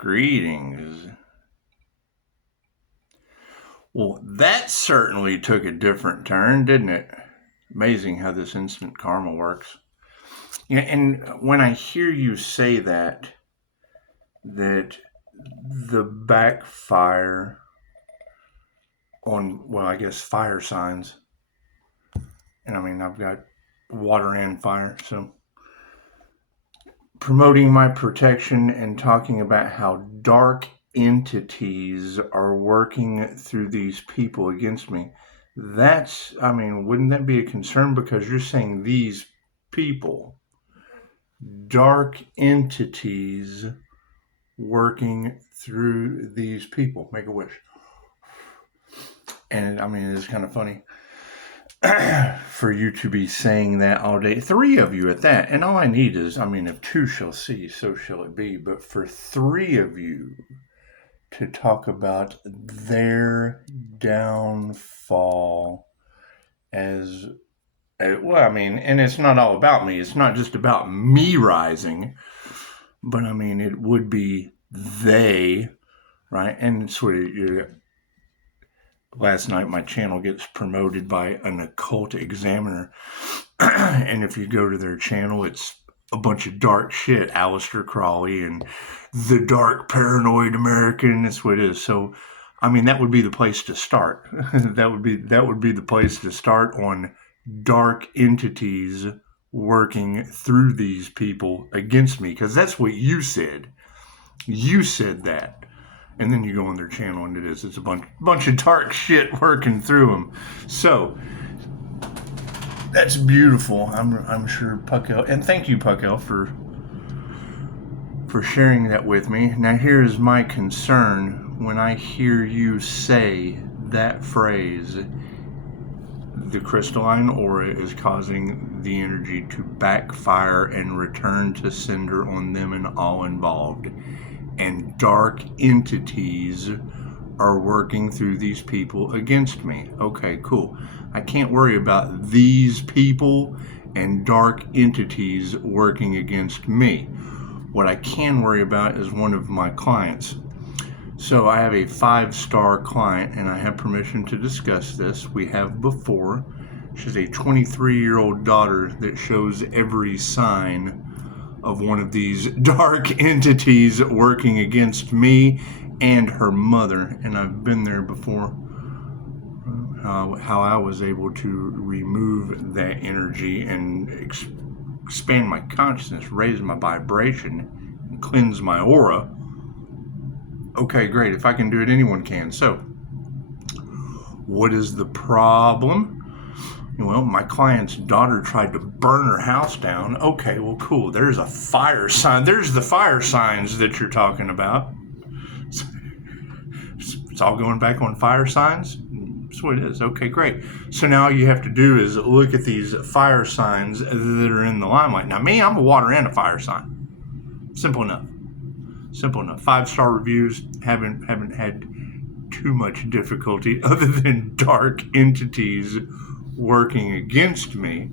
Greetings. Well, that certainly took a different turn, didn't it? Amazing how this instant karma works. Yeah, and when I hear you say that the backfire on, well, I guess fire signs, and I mean, I've got water and fire, so promoting my protection and talking about how dark entities are working through these people against me. That's, I mean, wouldn't that be a concern? Because you're saying these people, dark entities working through these people. Make a wish. And I mean, it's kind of funny for you to be saying that all day. 3 of you at that. And all I need is, I mean, if 2 shall see, so shall it be. But for 3 of you to talk about their downfall as, well, I mean, and it's not all about me. It's not just about me rising. But I mean, it would be they, right? And sort of, last night my channel gets promoted by an occult examiner. And if you go to their channel, it's a bunch of dark shit. Aleister Crowley and the dark paranoid American. That's what it is. So, I mean, that would be the place to start. that would be the place to start on dark entities working through these people against me, because that's what you said. You said that. And then you go on their channel and it's a bunch of dark shit working through them. So that's beautiful. I'm sure Puckel, and thank you, Puckel, for sharing that with me. Now here's my concern when I hear you say that phrase. The crystalline aura is causing the energy to backfire and return to sender on them and all involved. And dark entities are working through these people against me. Okay, cool. I can't worry about these people and dark entities working against me. What I can worry about is one of my clients. So I have a 5-star client, and I have permission to discuss this. We have before. She's a 23-year-old daughter that shows every sign of one of these dark entities working against me and her mother. And I've been there before, how I was able to remove that energy and expand my consciousness, raise my vibration, and cleanse my aura. Okay, great. If I can do it, anyone can. So, what is the problem? Well, my client's daughter tried to burn her house down. Okay, well, cool. There's a fire sign. There's the fire signs that you're talking about. It's all going back on fire signs. That's what it is. Okay, great. So now all you have to do is look at these fire signs that are in the limelight. Now, me, I'm a water and a fire sign. Simple enough. Simple enough. 5-star reviews. Haven't had too much difficulty other than dark entities working against me,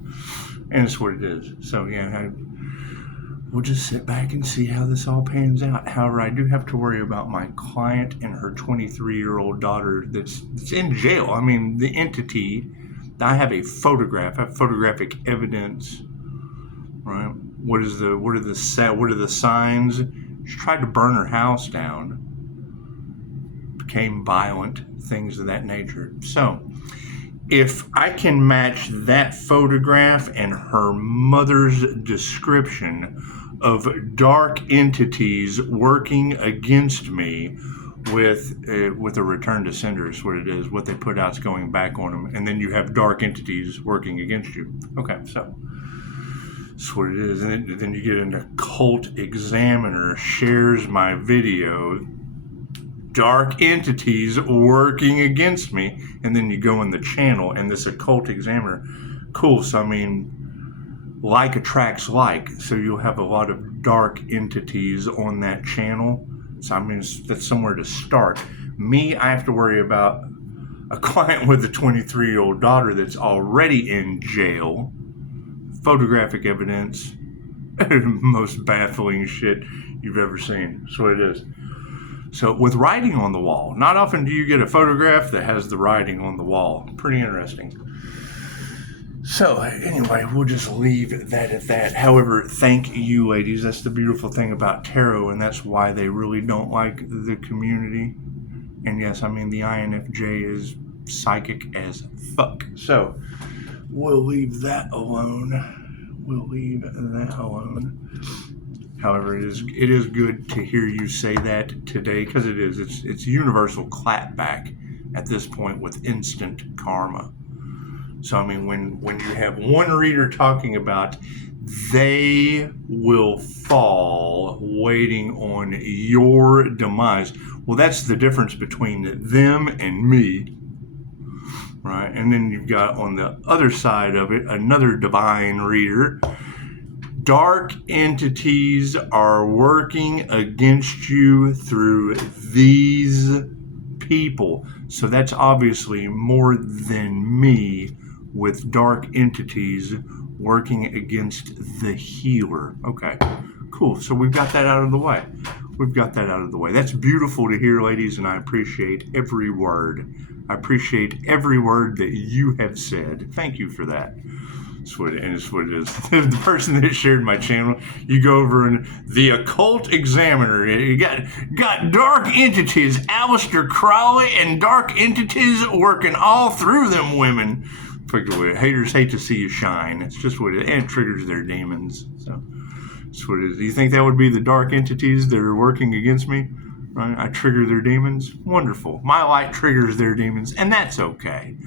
and it's what it is. So yeah, we'll just sit back and see how this all pans out. However, I do have to worry about my client and her 23-year-old daughter that's in jail. I mean, the entity. I have a photograph. I have photographic evidence. Right? What are the signs? She tried to burn her house down. Became violent. Things of that nature. So, if I can match that photograph and her mother's description of dark entities working against me with a return to sender is what it is. What they put out is going back on them. And then you have dark entities working against you. Okay, so that's what it is. And then you get an occult examiner shares my video. Dark entities working against me, and then you go in the channel and this occult examiner. Cool. So I mean, like attracts like, so you'll have a lot of dark entities on that channel. So I mean, that's somewhere to start. Me, I have to worry about a client with a 23-year-old daughter that's already in jail. Photographic evidence. Most baffling shit you've ever seen. That's what it is. So with writing on the wall, not often do you get a photograph that has the writing on the wall. Pretty interesting. So anyway, we'll just leave that at that. However, thank you, ladies. That's the beautiful thing about tarot, and that's why they really don't like the community. And yes, I mean, the INFJ is psychic as fuck. So we'll leave that alone. We'll leave that alone. However, it is good to hear you say that today, because it's universal clapback at this point with instant karma. So I mean, when you have one reader talking about they will fall waiting on your demise, well, that's the difference between them and me, right? And then you've got on the other side of it another divine reader. Dark entities are working against you through these people. So that's obviously more than me with dark entities working against the healer. Okay, cool. So we've got that out of the way. That's beautiful to hear, ladies, and I appreciate every word. I appreciate every word that you have said. Thank you for that. It's what it is. The person that shared my channel, you go over and the Occult Examiner, you got dark entities, Aleister Crowley, and dark entities working all through them women. Haters hate to see you shine. It's just what it is. And it triggers their demons. So that's what it is. Do you think that would be the dark entities that are working against me? Right? I trigger their demons. Wonderful. My light triggers their demons, and that's okay.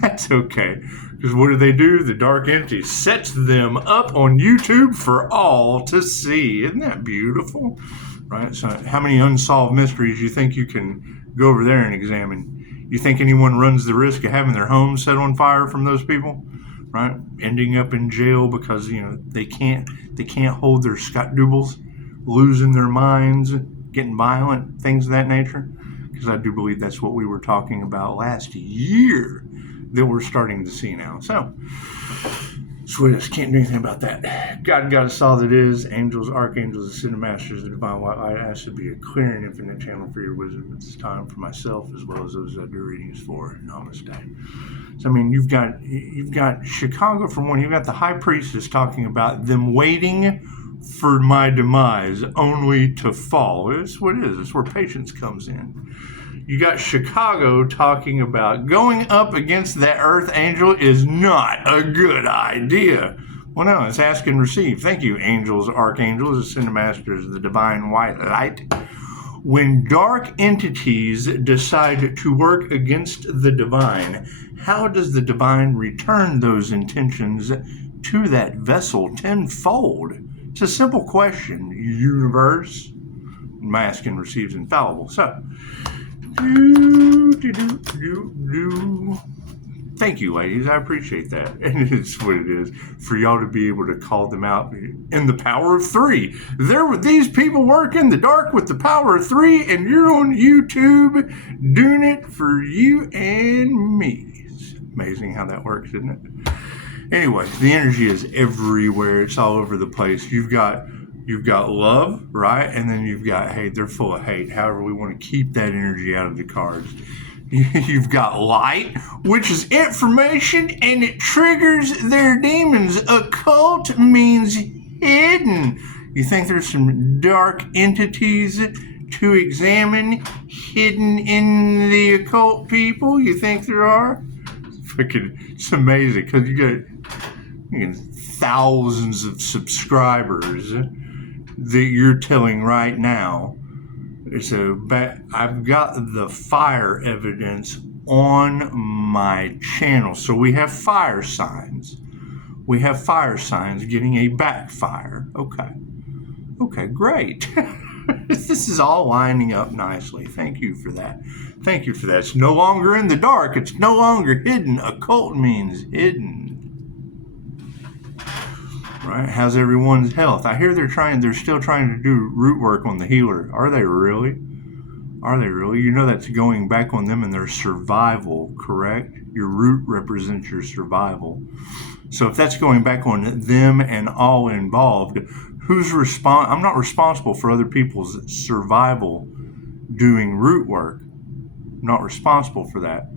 That's okay. Because what do? The dark entity sets them up on YouTube for all to see. Isn't that beautiful? Right? So how many unsolved mysteries you think you can go over there and examine? You think anyone runs the risk of having their home set on fire from those people? Right? Ending up in jail because, they can't hold their Scott Doubles, losing their minds, getting violent, things of that nature. Because I do believe that's what we were talking about last year that we're starting to see now. So, sweetest, can't do anything about that. God us all that is, angels, archangels, ascended masters, the divine white light. I ask to be a clear and infinite channel for your wisdom at this time for myself as well as those I do readings for. Namaste. So, I mean, you've got Chicago for one. You've got the high priestess talking about them waiting for my demise only to fall. It's what it is. It's where patience comes in. You got Chicago talking about going up against that earth angel is not a good idea. Well, no, it's ask and receive. Thank you, angels, archangels, ascended masters of the divine white light. When dark entities decide to work against the divine, how does the divine return those intentions to that vessel tenfold? It's a simple question, universe. My ask and receive is infallible. So, thank you, ladies. I appreciate that. And it's what it is for y'all to be able to call them out in the power of three. These people work in the dark with the power of three, and you're on YouTube doing it for you and me. It's amazing how that works, isn't it? Anyway, the energy is everywhere. It's all over the place. You've got love, right? And then you've got hate. They're full of hate. However, we want to keep that energy out of the cards. You've got light, which is information, and it triggers their demons. Occult means hidden. You think there's some dark entities to examine hidden in the occult people? You think there are? It's amazing because you got thousands of subscribers that you're telling right now. I've got the fire evidence on my channel. So we have fire signs. We have fire signs getting a backfire. Okay, great. This is all lining up nicely. Thank you for that. It's no longer in the dark. It's no longer hidden. Occult means hidden. Right? How's everyone's health? I hear they're still trying to do root work on the healer. Are they really? You know that's going back on them and their survival, correct? Your root represents your survival. So if that's going back on them and all involved, I'm not responsible for other people's survival doing root work. I'm not responsible for that,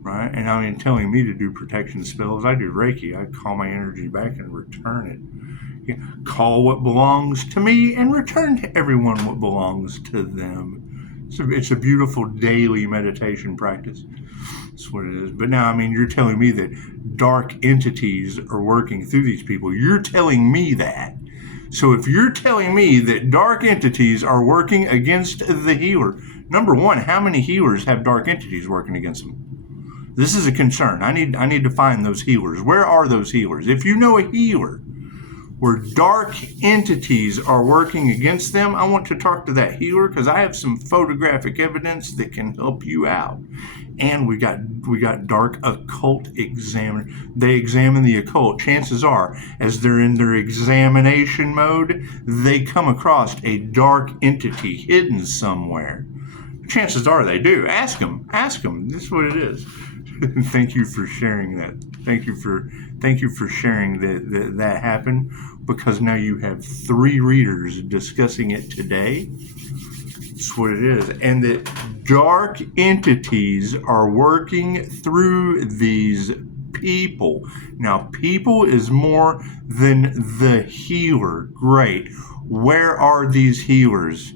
right? And I mean, telling me to do protection spells, I do Reiki. I call my energy back and return it. Call what belongs to me and return to everyone what belongs to them. It's a beautiful daily meditation practice. That's what it is. But now, I mean, you're telling me that dark entities are working through these people. You're telling me that. So if you're telling me that dark entities are working against the healer, number one, how many healers have dark entities working against them? This is a concern. I need to find those healers. Where are those healers? If you know a healer where dark entities are working against them, I want to talk to that healer because I have some photographic evidence that can help you out. And we got dark occult examiner. They examine the occult. Chances are, as they're in their examination mode, they come across a dark entity hidden somewhere. Chances are they do. Ask them. This is what it is. Thank you for sharing that. Thank you for sharing that happened, because now you have 3 readers discussing it today. That's what it is. And that dark entities are working through these people. Now, people is more than the healer. Great. Where are these healers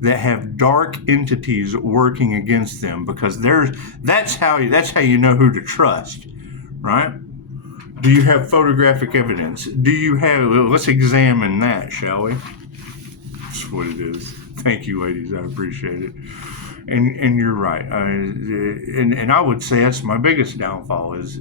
that have dark entities working against them? Because that's how you know who to trust, right? Do you have photographic evidence? Do you have? Let's examine that, shall we? That's what it is. Thank you, ladies. I appreciate it. And you're right. And I would say that's my biggest downfall is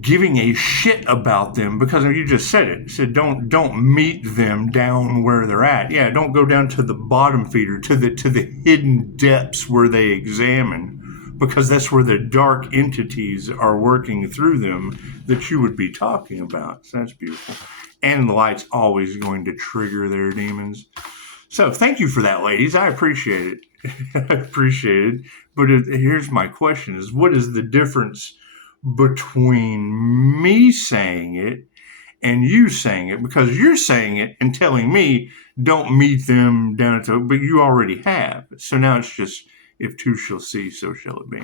giving a shit about them, because you just said it. You said don't meet them down where they're at. Yeah, don't go down to the bottom feeder, to the hidden depths where they examine, because that's where the dark entities are working through them that you would be talking about. So that's beautiful. And the light's always going to trigger their demons. So thank you for that, ladies. I appreciate it. I appreciate it. But here's my question: is what is the difference between me saying it and you saying it? Because you're saying it and telling me don't meet them down at the, but you already have. So now it's just, if two shall see, so shall it be.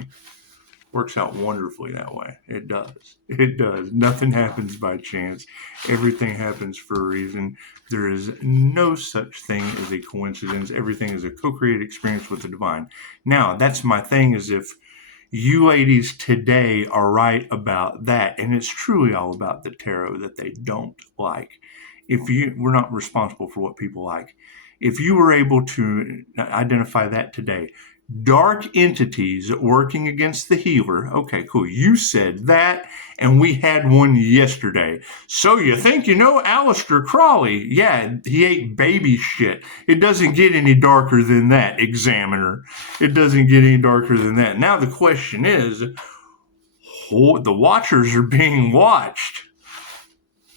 Works out wonderfully that way. It does. It does. Nothing happens by chance. Everything happens for a reason. There is no such thing as a coincidence. Everything is a co-created experience with the divine. Now, that's my thing, is if you ladies today are right about that, and it's truly all about the tarot that they don't like. We're not responsible for what people like. If you were able to identify that today, dark entities working against the healer. Okay, cool. You said that, and we had one yesterday. So you think you know Aleister Crowley? Yeah, he ate baby shit. It doesn't get any darker than that, Examiner. It doesn't get any darker than that. Now the question is, the watchers are being watched.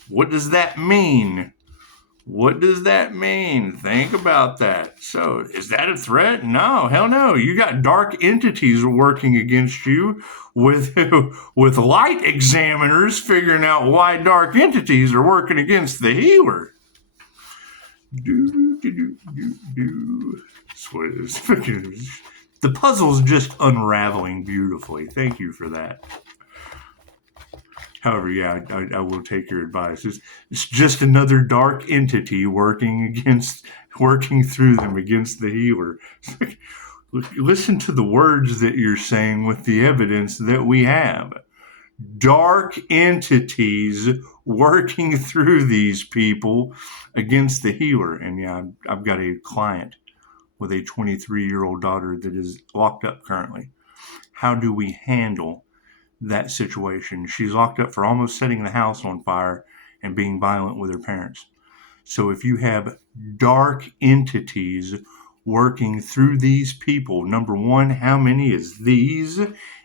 What does that mean? What does that mean? Think about that. So, is that a threat? No, hell no. You got dark entities working against you with light examiners figuring out why dark entities are working against the healer. That's what it is. The puzzle's just unraveling beautifully. Thank you for that. However, yeah, I will take your advice. It's just another dark entity working through them against the healer. Listen to the words that you're saying with the evidence that we have. Dark entities working through these people against the healer. And yeah, I've got a client with a 23-year-old daughter that is locked up currently. How do we handle that situation? She's locked up for almost setting the house on fire and being violent with her parents. So if you have dark entities working through these people, number one, how many is these,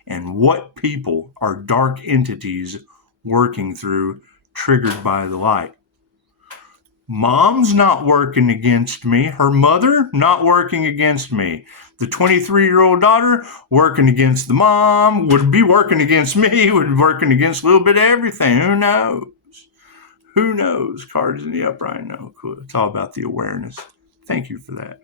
and what people are dark entities working through, triggered by the light? Mom's not working against me. Her mother not working against me. The 23-year-old daughter working against the mom, would be working against me, would be working against a little bit of everything. Who knows? Who knows? Cards in the upright. No, cool. It's all about the awareness. Thank you for that.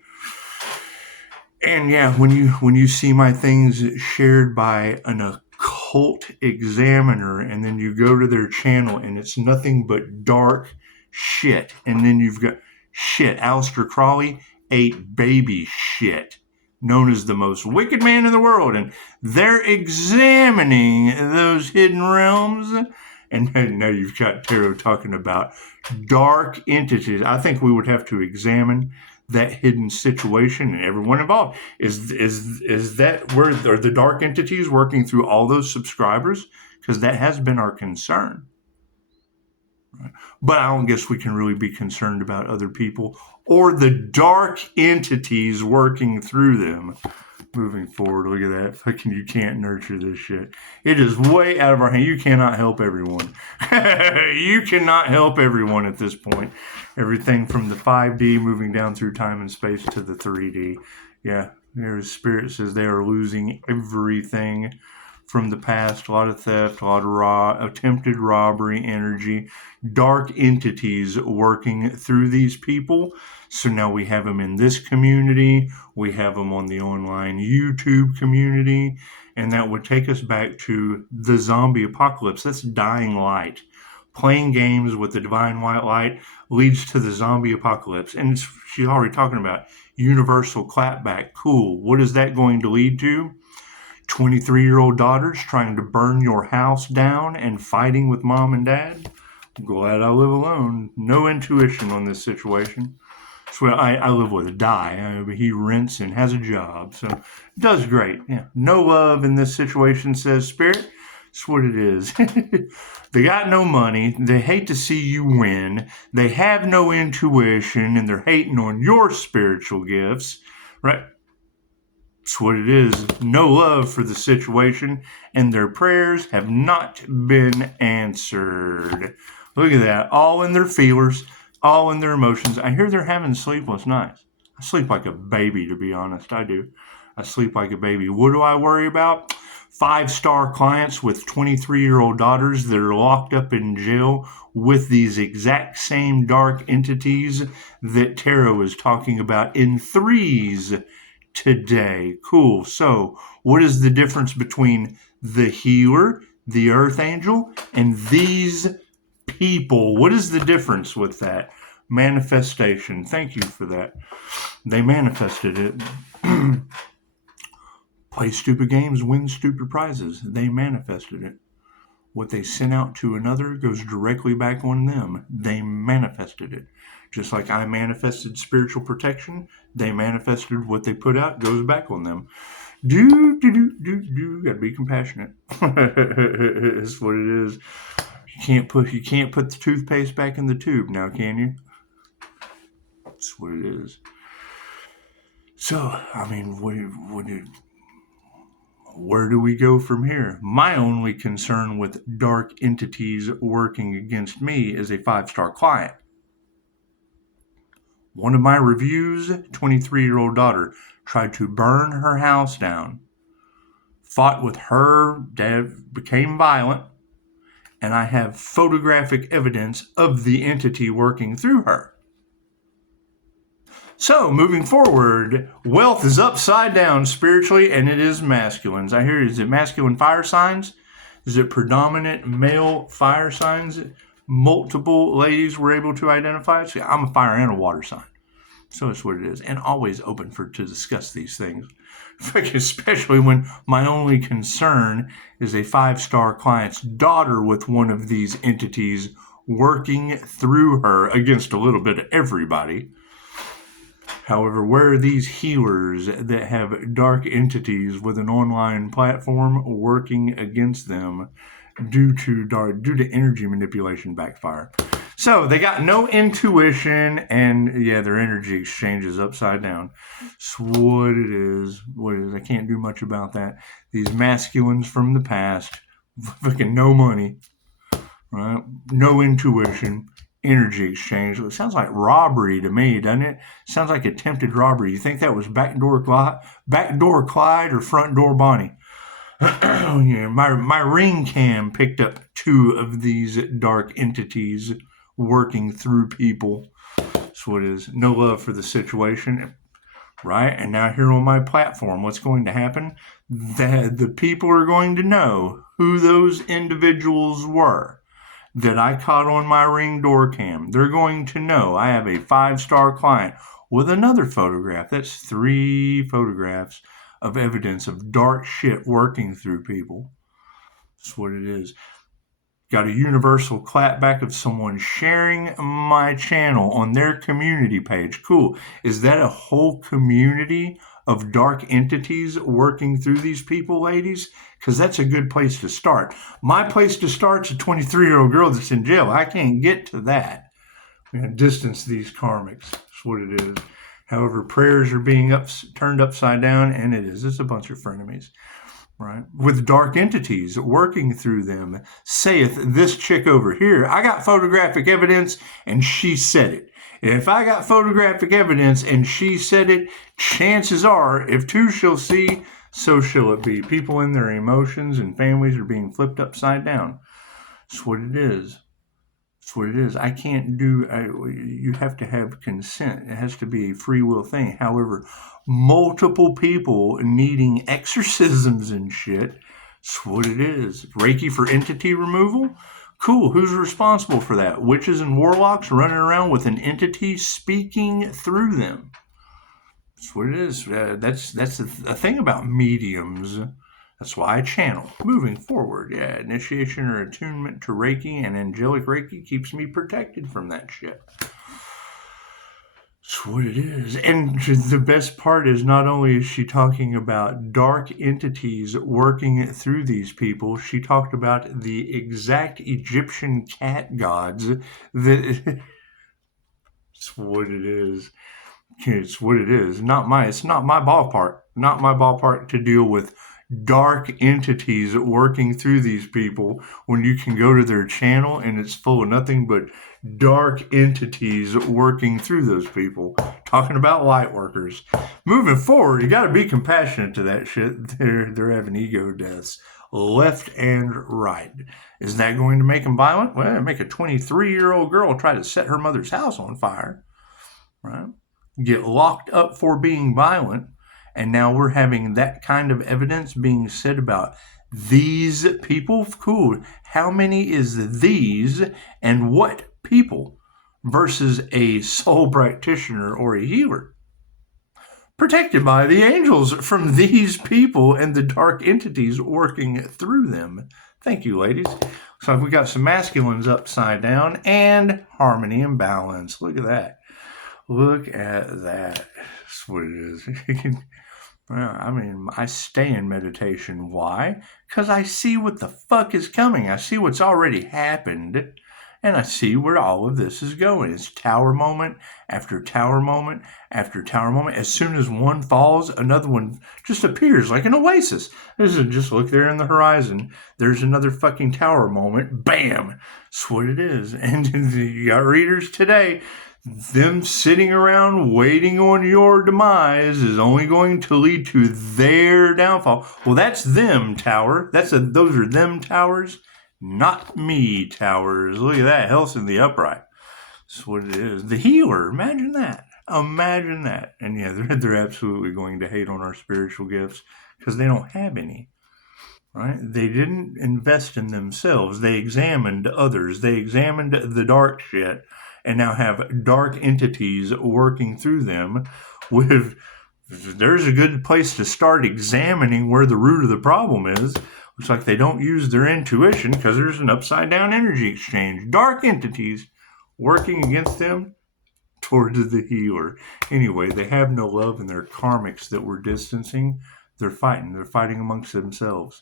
And yeah, when you see my things shared by an occult examiner, and then you go to their channel and it's nothing but dark shit, and then you've got shit. Aleister Crowley ate baby shit, known as the most wicked man in the world, and they're examining those hidden realms. And now you've got Tarot talking about dark entities. I think we would have to examine that hidden situation and everyone involved. Is that where are the dark entities working through all those subscribers? Because that has been our concern. Right? But I don't guess we can really be concerned about other people or the dark entities working through them. Moving forward, look at that. Fucking, you can't nurture this shit. It is way out of our hand. You cannot help everyone. You cannot help everyone at this point. Everything from the 5D moving down through time and space to the 3D. Yeah, there's Spirit says they are losing everything from the past. A lot of theft, a lot of attempted robbery energy. Dark entities working through these people. So now we have them in this community. We have them on the online YouTube community. And that would take us back to the zombie apocalypse. That's dying light. Playing games with the divine white light leads to the zombie apocalypse. And she's already talking about universal clapback. Cool. What is that going to lead to? 23-year-old daughters trying to burn your house down and fighting with mom and dad. I'm glad I live alone. No intuition on this situation. So I live with a die. He rents and has a job, so does great. Yeah, no love in this situation, says Spirit. That's what it is. They got no money. They hate to see you win. They have no intuition, and they're hating on your spiritual gifts, right? That's what it is. No love for the situation, and their prayers have not been answered. Look at that. All in their feelers. All in their emotions. I hear they're having sleepless nights. I sleep like a baby, to be honest. I do. I sleep like a baby. What do I worry about? 5-star clients with 23-year-old daughters that are locked up in jail with these exact same dark entities that Tarot is talking about in 3s today. Cool. So what is the difference between the healer, the earth angel, and these people? What is the difference with that? Manifestation. Thank you for that. They manifested it. Play stupid games, win stupid prizes. They manifested it. What they sent out to another goes directly back on them. They manifested it. Just like I manifested spiritual protection, they manifested what they put out, goes back on them. Do. Gotta be compassionate. That's what it is. You can't put the toothpaste back in the tube now, can you? That's what it is. So, I mean, where do we go from here? My only concern with dark entities working against me is a 5-star client. One of my reviews, 23-year-old daughter, tried to burn her house down, fought with her dad, became violent, and I have photographic evidence of the entity working through her. So, moving forward, wealth is upside down spiritually, and it is masculines. I hear, is it masculine fire signs? Is it predominant male fire signs? Multiple ladies were able to identify it. See, I'm a fire and a water sign. So that's what it is. And always open to discuss these things. Especially when my only concern is a 5-star client's daughter with one of these entities working through her against a little bit of everybody. However, where are these healers that have dark entities with an online platform working against them due to energy manipulation backfire? So they got no intuition, and yeah, their energy exchange is upside down. That's what it is. I can't do much about that. These masculines from the past, fucking no money, right? No intuition. Energy exchange. It sounds like robbery to me, doesn't it? Sounds like attempted robbery. You think that was backdoor Clyde or front door Bonnie? Yeah, my ring cam picked up 2 of these dark entities working through people. That's what it is. No love for the situation. Right? And now here on my platform, what's going to happen? That the people are going to know who those individuals were that I caught on my Ring door cam. They're going to know I have a 5-star client with another photograph. That's 3 photographs of evidence of dark shit working through people. That's what it is. Got a universal clapback of someone sharing my channel on their community page. Cool. Is that a whole community of dark entities working through these people, ladies? Because that's a good place to start. My place to start is a 23-year-old girl that's in jail. I can't get to that. We're going to distance these karmics. That's what it is. However, prayers are being turned upside down, and it is. It's a bunch of frenemies. Right? With dark entities working through them, saith this chick over here, I got photographic evidence and she said it. If I got photographic evidence and she said it, chances are, if 2 shall see, so shall it be. People in their emotions and families are being flipped upside down. That's what it is. That's what it is. I can't do, you have to have consent. It has to be a free will thing. However, multiple people needing exorcisms and shit, that's what it is. Reiki for entity removal? Cool. Who's responsible for that? Witches and warlocks running around with an entity speaking through them. That's what it is. That's a thing about mediums. That's why I channel. Moving forward, initiation or attunement to Reiki and angelic Reiki keeps me protected from that shit. That's what it is. And the best part is not only is she talking about dark entities working through these people, she talked about the exact Egyptian cat gods that... It's what it is. It's what it is. It's not my ballpark. Not my ballpark to deal with dark entities working through these people when you can go to their channel and it's full of nothing but dark entities working through those people. Talking about light workers. Moving forward, you got to be compassionate to that shit. They're having ego deaths left and right. Is that going to make them violent? Well, it'll make a 23-year-old girl try to set her mother's house on fire. Right? Get locked up for being violent. And now we're having that kind of evidence being said about these people. Cool. How many is these and what people versus a soul practitioner or a healer? Protected by the angels from these people and the dark entities working through them. Thank you, ladies. So we got some masculines upside down and harmony and balance. Look at that. Look at that. That's what it is. Well, I mean, I stay in meditation. Why? Because I see what the fuck is coming. I see what's already happened. And I see where all of this is going. It's tower moment after tower moment after tower moment. As soon as one falls, another one just appears like an oasis. Just look there in the horizon. There's another fucking tower moment. Bam! That's what it is. And you got readers today. Them sitting around waiting on your demise is only going to lead to their downfall. Well, that's them, tower. Those are them towers, not me towers. Look at that, health in the upright. That's what it is. The healer, imagine that. Imagine that. And yeah, they're absolutely going to hate on our spiritual gifts because they don't have any. Right? They didn't invest in themselves. They examined others. They examined the dark shit. And now have dark entities working through them. There's a good place to start examining where the root of the problem is. Looks like they don't use their intuition because there's an upside down energy exchange. Dark entities working against them towards the healer. Anyway, they have no love in their karmics that we're distancing. They're fighting. They're fighting amongst themselves.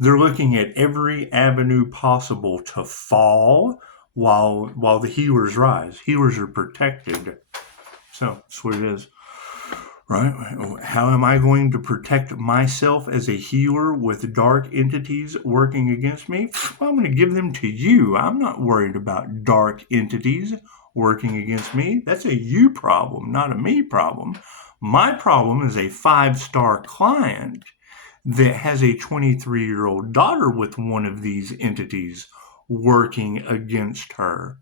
They're looking at every avenue possible to fall while the healers rise. Healers are protected. So that's what it is. Right? How am I going to protect myself as a healer with dark entities working against me? Well, I'm going to give them to you. I'm not worried about dark entities working against me. That's a you problem, not a me problem. My problem is a 5-star client that has a 23-year-old daughter with one of these entities working against her.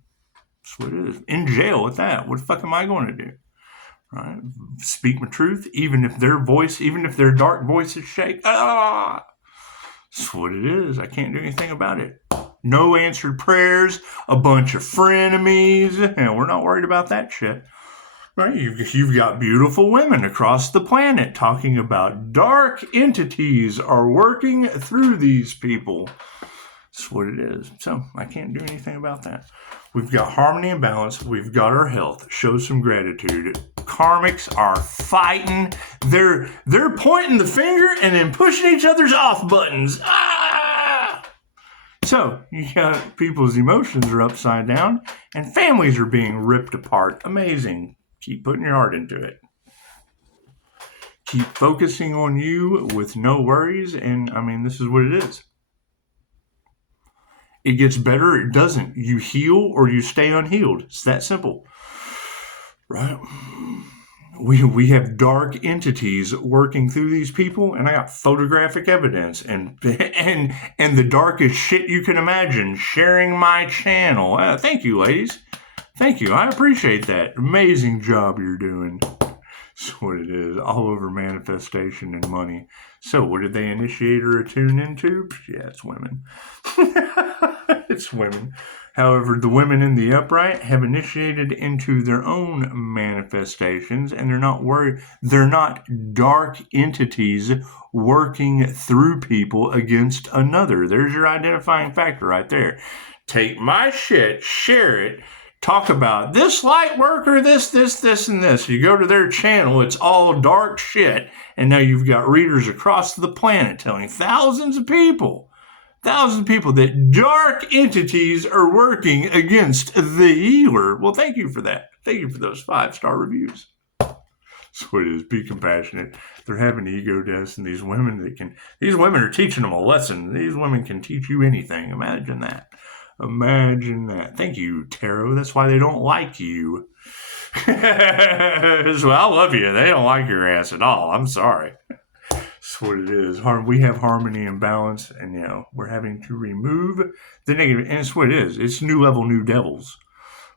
That's what it is. In jail at that. What the fuck am I going to do? Right? Speak my truth, even if their dark voices shake. Ah! That's what it is. I can't do anything about it. No answered prayers, a bunch of frenemies, and we're not worried about that shit. Right? You've got beautiful women across the planet talking about dark entities are working through these people. That's what it is. So I can't do anything about that. We've got harmony and balance. We've got our health. Show some gratitude. Karmics are fighting. They're pointing the finger and then pushing each other's off buttons. Ah! So you got people's emotions are upside down and families are being ripped apart. Amazing. Keep putting your heart into it. Keep focusing on you with no worries. And I mean, this is what it is. It gets better, it doesn't. You heal or you stay unhealed. It's that simple. Right? We have dark entities working through these people, and I got photographic evidence and the darkest shit you can imagine sharing my channel. Thank you, ladies. Thank you. I appreciate that. Amazing job you're doing. That's what it is. All over manifestation and money. So what did they initiate or attune into? Yeah, it's women. It's women. However, the women in the upright have initiated into their own manifestations, and they're not worried. They're not dark entities working through people against another. There's your identifying factor right there. Take my shit, share it, talk about this light worker, this, and this. You go to their channel, it's all dark shit. And now you've got readers across the planet telling thousands of people that dark entities are working against the healer. Well, thank you for that. Thank you for those 5-star reviews. So it is. Be compassionate. They're having ego deaths, and these women are teaching them a lesson. These women can teach you anything. Imagine that. Imagine that. Thank you, Tarot. That's why they don't like you. So I love you. They don't like your ass at all. I'm sorry. That's what it is. We have harmony and balance, and we're having to remove the negative. And it's what it is. It's new level, new devils.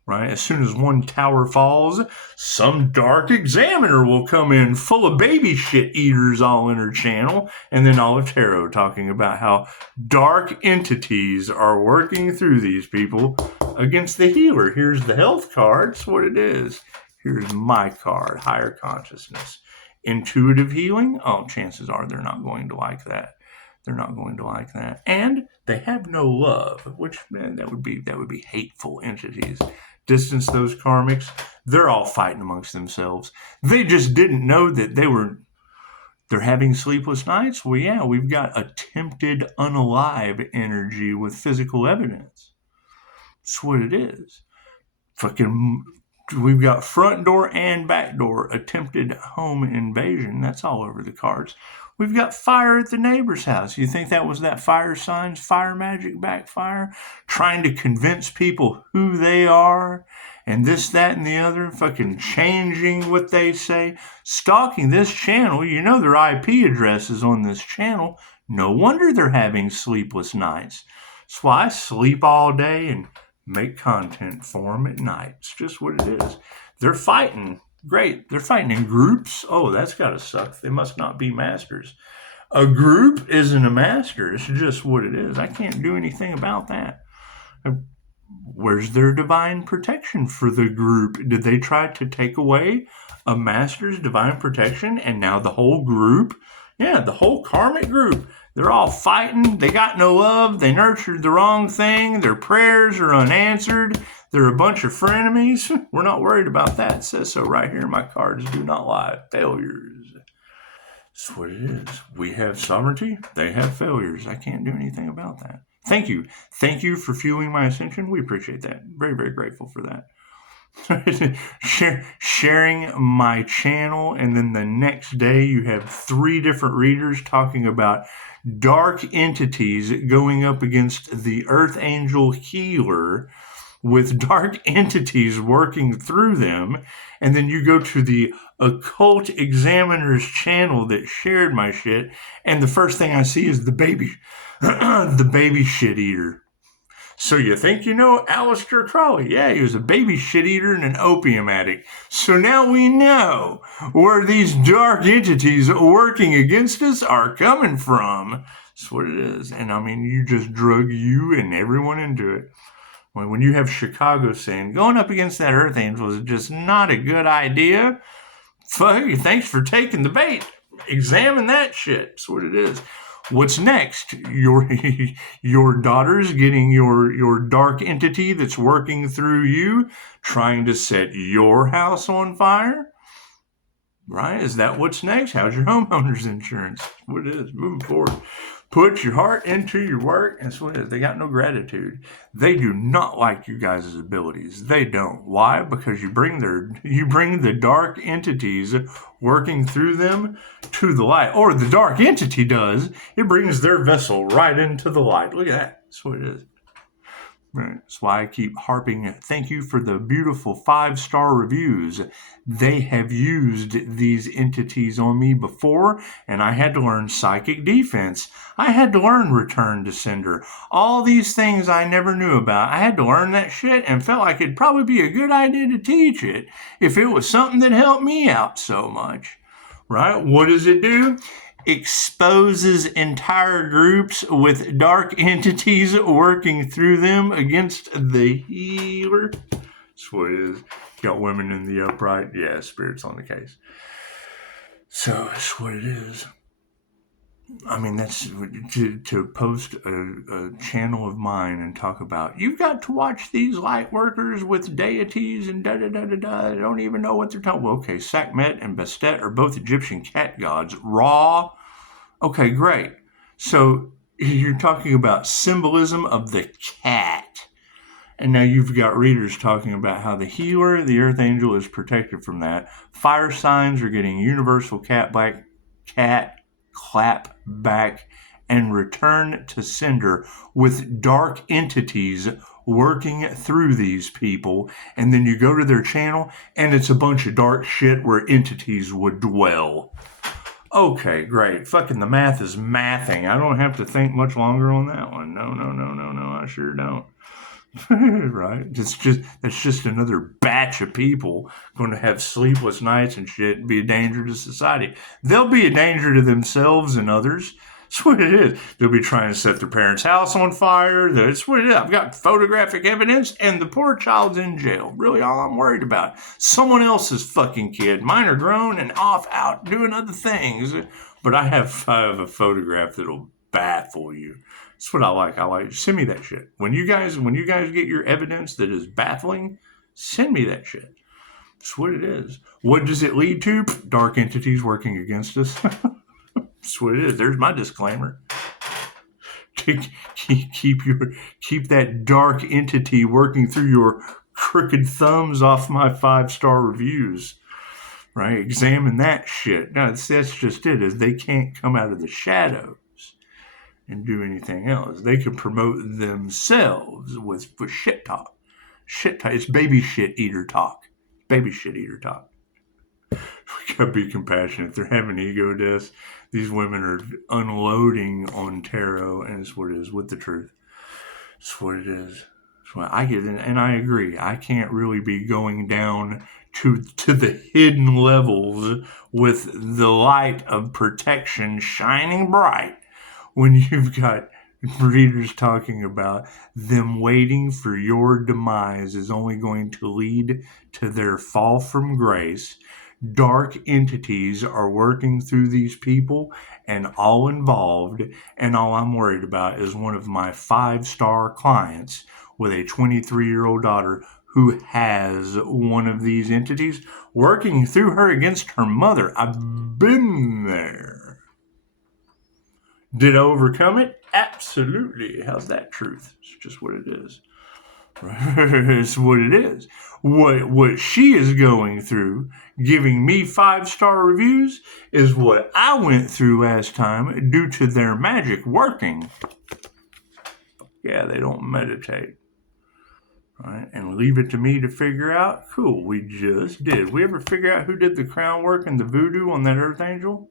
Right? As soon as one tower falls, some dark examiner will come in full of baby shit eaters all in her channel, and then all of Tarot talking about how dark entities are working through these people against the healer. Here's the health card. That's what it is. Here's my card, higher consciousness. Intuitive healing? Oh, chances are they're not going to like that. They're not going to like that. And they have no love, which, man, that would be hateful entities. Distance those karmics. They're all fighting amongst themselves. They just didn't know that they're having sleepless nights. Well, yeah, we've got attempted unalive energy with physical evidence. That's what it is. We've got front door and back door, attempted home invasion. That's all over the cards. We've got fire at the neighbor's house. You think that was that fire signs, fire magic backfire? Trying to convince people who they are and this, that, and the other. Fucking changing what they say. Stalking this channel. You know their IP address is on this channel. No wonder they're having sleepless nights. That's why I sleep all day and make content for them at night. It's just what it is. They're fighting. Great. They're fighting in groups. Oh, that's got to suck. They must not be masters. A group isn't a master. It's just what it is. I can't do anything about that. Where's their divine protection for the group? Did they try to take away a master's divine protection? And now the whole group, the whole karmic group, they're all fighting. They got no love. They nurtured the wrong thing. Their prayers are unanswered. They're a bunch of frenemies. We're not worried about that. It says so right here. My cards do not lie. Failures. That's what it is. We have sovereignty. They have failures. I can't do anything about that. Thank you. Thank you for fueling my ascension. We appreciate that. Very, very grateful for that. Sharing my channel, and then the next day you have 3 different readers talking about dark entities going up against the Earth Angel Healer with dark entities working through them. And then you go to the Occult Examiner's channel that shared my shit, and the first thing I see is the baby shit eater. So you think you know Aleister Crowley? Yeah, he was a baby shit eater and an opium addict. So now we know where these dark entities working against us are coming from. That's what it is. And I mean, you just drug you and everyone into it. When you have Chicago saying going up against that Earth Angel is just not a good idea, fuck you, thanks for taking the bait. Examine that shit. That's what it is. What's next? Your daughter's getting your dark entity that's working through you, trying to set your house on fire. Right? Is that what's next? How's your homeowner's insurance? What it is, moving forward. Put your heart into your work, and that's what it is. They got no gratitude. They do not like you guys' abilities. They don't. Why? Because you bring the dark entities working through them to the light. Or the dark entity does. It brings their vessel right into the light. Look at that. That's what it is. Right. That's why I keep harping. Thank you for the beautiful 5-star reviews. They have used these entities on me before, and I had to learn psychic defense. I had to learn return to sender. All these things I never knew about. I had to learn that shit and felt like it'd probably be a good idea to teach it if it was something that helped me out so much. Right? What does it do? Exposes entire groups with dark entities working through them against the healer. That's what it is. Got women in the upright. Yeah, spirits on the case. So that's what it is. I mean, that's to post a channel of mine and talk about, you've got to watch these light workers with deities and da-da-da-da-da. They don't even know what they're talking about. Well, okay, Sekhmet and Bastet are both Egyptian cat gods. Ra. Okay, great. So you're talking about symbolism of the cat. And now you've got readers talking about how the healer, the Earth Angel, is protected from that. Fire signs are getting universal cat clap back and return to sender with dark entities working through these people. And then you go to their channel and it's a bunch of dark shit where entities would dwell. Okay, great. Fucking the math is mathing. I don't have to think much longer on that one. No, I sure don't. Right? That's just another batch of people going to have sleepless nights and shit and be a danger to society. They'll be a danger to themselves and others. That's what it is. They'll be trying to set their parents' house on fire. That's what it is. I've got photographic evidence, and the poor child's in jail. Really, all I'm worried about. Someone else's fucking kid. Mine are grown and off out doing other things. But I have a photograph that'll baffle you. That's what I like. Send me that shit. When you guys get your evidence that is baffling, send me that shit. That's what it is. What does it lead to? Dark entities working against us. That's what it is. There's my disclaimer. Keep that dark entity working through your crooked thumbs off my 5-star reviews. Right? Examine that shit. No, that's just it. Is they can't come out of the shadows and do anything else. They can promote themselves with shit talk. Shit talk. It's baby shit eater talk. Baby shit eater talk. We gotta be compassionate. They're having ego deaths. These women are unloading on tarot, and it's what it is with the truth. It's what it is. It's what I get, and I agree. I can't really be going down to the hidden levels with the light of protection shining bright when you've got readers talking about them waiting for your demise is only going to lead to their fall from grace. Dark entities are working through these people and all involved, and all I'm worried about is one of my 5-star clients with a 23-year-old daughter who has one of these entities working through her against her mother. I've been there. Did I overcome it? Absolutely. How's that truth? It's just what it is. It's what it is. What she is going through, giving me 5-star reviews, is what I went through last time due to their magic working. Yeah, they don't meditate. Right? And leave it to me to figure out. Cool, we just did. We ever figure out who did the crown work and the voodoo on that Earth Angel?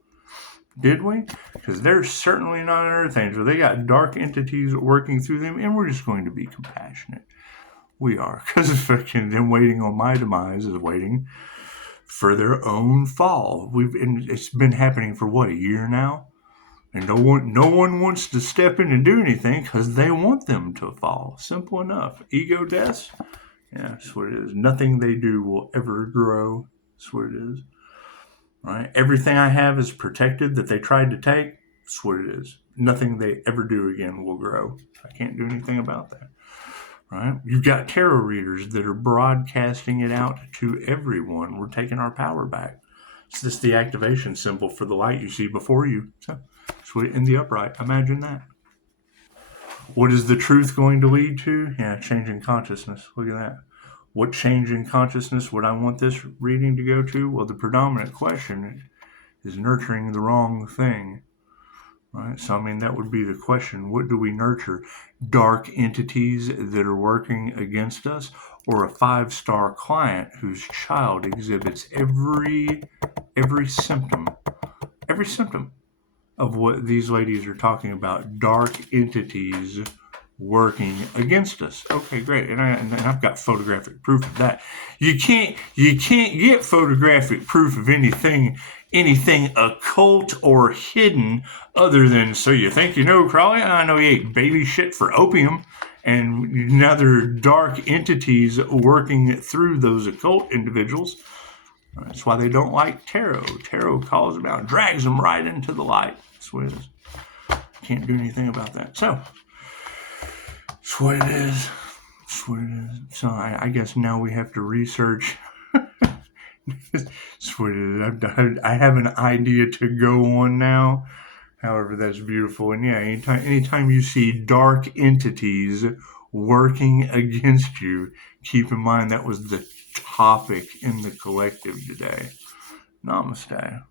Did we? Because they're certainly not an earth angel. They got dark entities working through them, and we're just going to be compassionate. We are. Because fucking them waiting on my demise is waiting for their own fall. It's been happening for what, a year now? And no one wants to step in and do anything because they want them to fall. Simple enough. Ego deaths? Yeah, that's what it is. Nothing they do will ever grow. That's what it is. Right? Everything I have is protected that they tried to take. That's what it is. Nothing they ever do again will grow. I can't do anything about that. Right? You've got tarot readers that are broadcasting it out to everyone. We're taking our power back. It's just the activation symbol for the light you see before you. So, in the upright. Imagine that. What is the truth going to lead to? Yeah, changing consciousness. Look at that. What change in consciousness would I want this reading to go to? Well, the predominant question is nurturing the wrong thing. Right? So, I mean, that would be the question. What do we nurture? Dark entities that are working against us, or a 5-star client whose child exhibits every symptom of what these ladies are talking about? Dark entities working against us. Okay, great. And I've got photographic proof of that. You can't get photographic proof of anything occult or hidden other than, so you think you know, Crawley? I know you ate baby shit for opium. And now there are dark entities working through those occult individuals. That's why they don't like tarot. Tarot calls them out, drags them right into the light. That's what it is. Can't do anything about that. So, that's what it is. That's what it is. So I guess now we have to research. That's what it is. I have an idea to go on now. However, that's beautiful. And yeah, anytime you see dark entities working against you, keep in mind that was the topic in the collective today. Namaste.